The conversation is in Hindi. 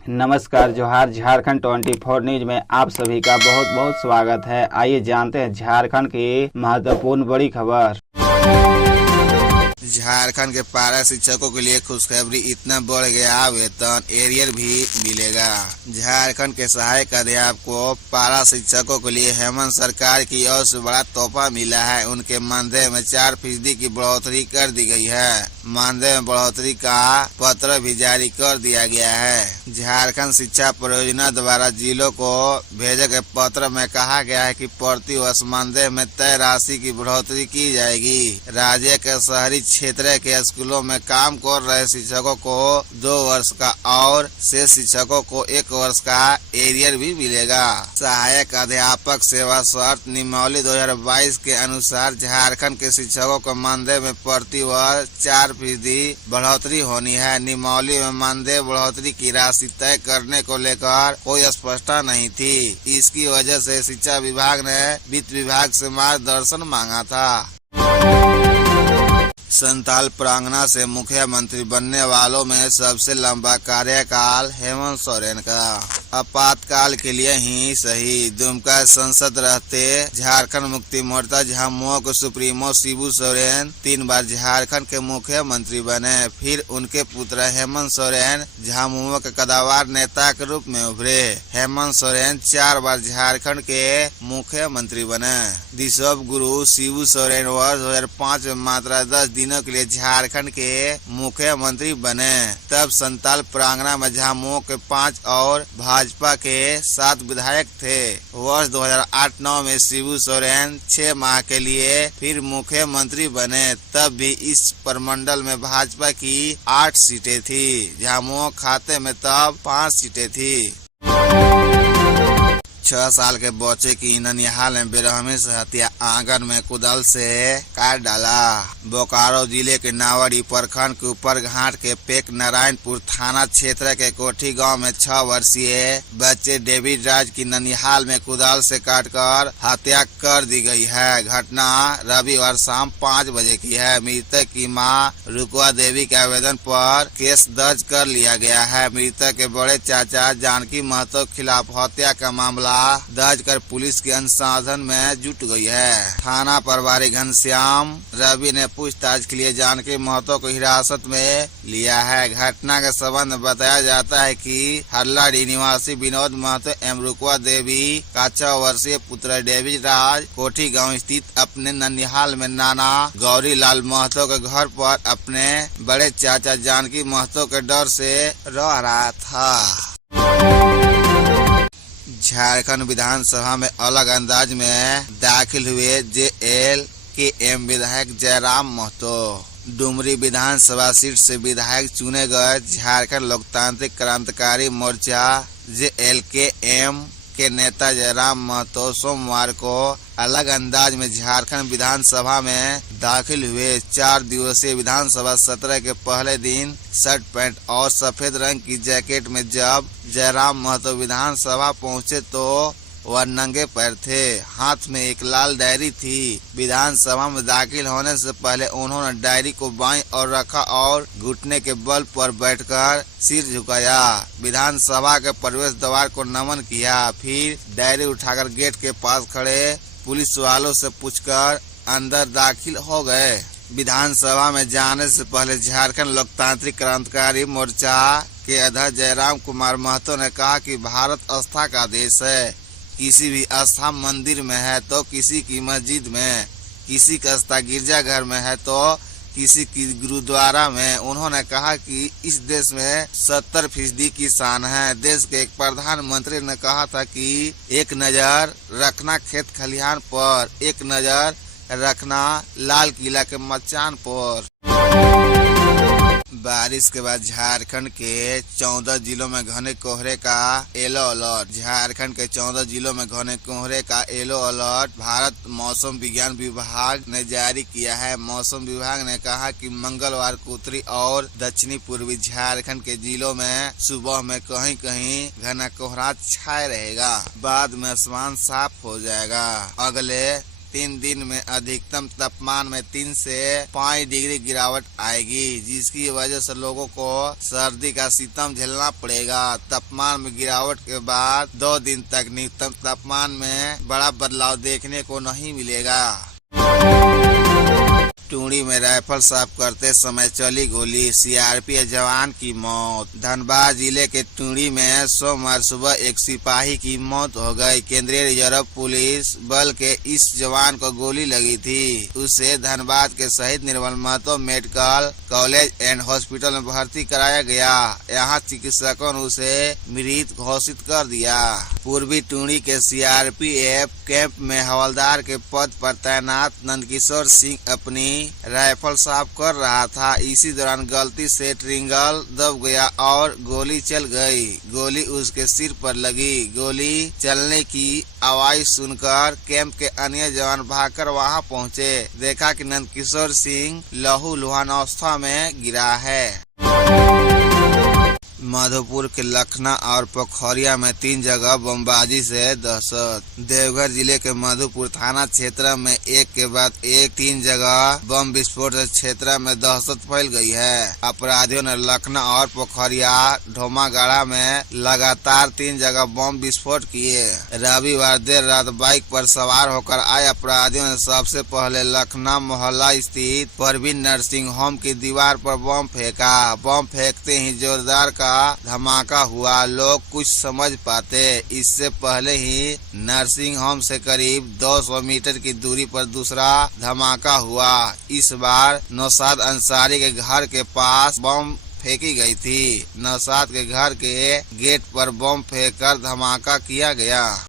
नमस्कार जोहार। झारखंड 24 न्यूज में आप सभी का बहुत बहुत स्वागत है। आइए जानते हैं झारखंड की महत्वपूर्ण बड़ी खबर। झारखंड के पारा शिक्षकों के लिए खुशखबरी, इतना बढ़ गया वेतन, एरियर भी मिलेगा। झारखंड के सहायक अध्यापकों को पारा शिक्षकों के लिए हेमंत सरकार की ओर से बड़ा तोहफा मिला है। उनके मानदेय में 4% की बढ़ोतरी कर दी गई है। मानदेय में बढ़ोतरी का पत्र भी जारी कर दिया गया है। झारखंड शिक्षा परियोजना द्वारा जिलों को भेजे गए पत्र में कहा गया है कि प्रति वर्ष मानदेय में तय राशि की बढ़ोतरी की जाएगी। राज्य के शहरी क्षेत्र के स्कूलों में काम कर रहे शिक्षकों को 2 वर्ष का और शेष शिक्षकों को 1 वर्ष का एरियर भी मिलेगा। सहायक अध्यापक सेवा शर्त नियमावली 2022 के अनुसार झारखंड के शिक्षकों को मानदेय में प्रति वर्ष 4% बढ़ोतरी होनी है। नियमावली में मानदेय बढ़ोतरी की राशि तय करने को लेकर कोई स्पष्टता नहीं थी। इसकी वजह से शिक्षा विभाग ने वित्त विभाग से मार्गदर्शन मांगा था। संताल प्रांगना से मुख्यमंत्री बनने वालों में सबसे लंबा कार्यकाल हेमंत सोरेन का। आपातकाल के लिए ही सही, दुमका संसद रहते झारखंड मुक्ति मोर्चा झामुमो के सुप्रीमो शिबू सोरेन 3 बार झारखंड के मुख्यमंत्री बने। फिर उनके पुत्र हेमंत सोरेन झामुमो के कदावर नेता के रूप में उभरे। हेमंत सोरेन 4 बार झारखंड के मुख्यमंत्री बने। दिशोप गुरु शिबू सोरेन वर्ष 2005 में मात्र 10 दिनों के लिए झारखंड के मुख्यमंत्री बने। तब संताल प्रांगना में झामुमो के 5 और भाजपा के 7 विधायक थे। वर्ष 2008-09 में शिबू सोरेन 6 माह के लिए फिर मुख्यमंत्री बने। तब भी इस प्रमंडल में भाजपा की 8 सीटें थी। झामुमो खाते में तब 5 सीटें थी। 6 साल के बच्चे की ननिहाल में बेरहमी से हत्या, आंगन में कुदाल से काट डाला। बोकारो जिले के नावड़ी प्रखंड के ऊपर घाट के पेक नारायणपुर थाना क्षेत्र के कोठी गांव में 6 वर्षीय बच्चे डेविड राज की ननिहाल में कुदाल से काटकर हत्या कर दी गई है। घटना रविवार शाम 5 बजे की है। मृतक की मां रुकवा देवी के आवेदन पर केस दर्ज कर लिया गया है। मृतक के बड़े चाचा जानकी महतो के खिलाफ हत्या का मामला दर्ज कर पुलिस के अनुसंधान में जुट गई है। थाना प्रभारी घनश्याम रवि ने पूछताछ के लिए जानकी महतो को हिरासत में लिया है। घटना के संबंध में बताया जाता है कि हल्लाडी निवासी विनोद महतो एवं रुकवा देवी का 6 वर्षीय पुत्र डेविड राज कोठी गांव स्थित अपने ननिहाल में नाना गौरी लाल महतो के घर पर अपने बड़े चाचा जानकी महतो के डर से रह रहा था। झारखंड विधानसभा में अलग अंदाज में दाखिल हुए JLKM विधायक जयराम महतो। डुमरी विधानसभा सीट से विधायक चुने गए झारखंड लोकतांत्रिक क्रांतिकारी मोर्चा JLKM के नेता जयराम महतो सोमवार को अलग अंदाज में झारखंड विधानसभा में दाखिल हुए। 4 दिवसीय विधानसभा सत्र के पहले दिन शर्ट पैंट और सफेद रंग की जैकेट में जब जयराम महतो विधानसभा पहुंचे तो वह नंगे पैर थे। हाथ में एक लाल डायरी थी। विधानसभा में दाखिल होने से पहले उन्होंने डायरी को बाईं ओर रखा और घुटने के बल पर बैठकर सिर झुकाया। विधानसभा के प्रवेश द्वार को नमन किया। फिर डायरी उठाकर गेट के पास खड़े पुलिस वालों से पूछकर अंदर दाखिल हो गए। विधानसभा में जाने से पहले झारखंड लोकतांत्रिक क्रांतिकारी मोर्चा के अध्यक्ष जयराम कुमार महतो ने कहा कि भारत आस्था का देश है। किसी भी आस्था मंदिर में है तो किसी की मस्जिद में, किसी का आस्था गिरजाघर में है तो किसी की गुरुद्वारा में। उन्होंने कहा कि इस देश में 70% किसान है। देश के एक प्रधानमंत्री ने कहा था कि एक नजर रखना खेत खलिहान पर, एक नजर रखना लाल किला के मचान पर। बारिश के बाद झारखंड के 14 जिलों में घने कोहरे का येलो अलर्ट। झारखंड के 14 जिलों में घने कोहरे का येलो अलर्ट भारत मौसम विज्ञान विभाग ने जारी किया है। मौसम विभाग ने कहा कि मंगलवार को उत्तरी और दक्षिणी पूर्वी झारखंड के जिलों में सुबह में कहीं कहीं घना कोहरा छाए रहेगा। बाद में आसमान साफ हो जाएगा। अगले 3 दिन में अधिकतम तापमान में 3 से 5 डिग्री गिरावट आएगी, जिसकी वजह से लोगों को सर्दी का सितम झेलना पड़ेगा। तापमान में गिरावट के बाद 2 दिन तक न्यूनतम तापमान में बड़ा बदलाव देखने को नहीं मिलेगा। टूंडी में राइफल साफ करते समय चली गोली, सीआरपीएफ जवान की मौत। धनबाद जिले के टूंडी में सोमवार सुबह एक सिपाही की मौत हो गई। केंद्रीय रिजर्व पुलिस बल के इस जवान को गोली लगी थी। उसे धनबाद के Shaheed Nirmal Mahato medical college and hospital में भर्ती कराया गया। यहाँ चिकित्सकों ने उसे मृत घोषित कर दिया। पूर्वी टूंडी के सीआरपीएफ कैंप में हवलदार के पद पर तैनात नंदकिशोर सिंह अपनी राइफल साफ कर रहा था। इसी दौरान गलती से ट्रिंगल दब गया और गोली चल गई। गोली उसके सिर पर लगी। गोली चलने की आवाज सुनकर कैंप के अन्य जवान भागकर वहां पहुंचे। देखा कि नंदकिशोर सिंह लहूलुहान अवस्था में गिरा है। मधुपुर के लखना और पोखरिया में 3 जगह बमबाजी से दहशत। देवघर जिले के मधुपुर थाना क्षेत्र में एक के बाद एक 3 जगह बम विस्फोट से क्षेत्र में दहशत फैल गई है। अपराधियों ने लखना और पोखरिया ढोमागाड़ा में लगातार 3 जगह बम विस्फोट किए। रविवार देर रात बाइक पर सवार होकर आए अपराधियों ने सबसे पहले लखना मोहल्ला स्थित परवीन नर्सिंग होम की दीवार पर बम फेंका। बम फेंकते ही जोरदार का धमाका हुआ। लोग कुछ समझ पाते इससे पहले ही नर्सिंग होम से करीब 200 मीटर की दूरी पर दूसरा धमाका हुआ। इस बार नौशाद अंसारी के घर के पास बम फेंकी गई थी। नौशाद के घर के गेट पर बम फेंककर धमाका किया गया।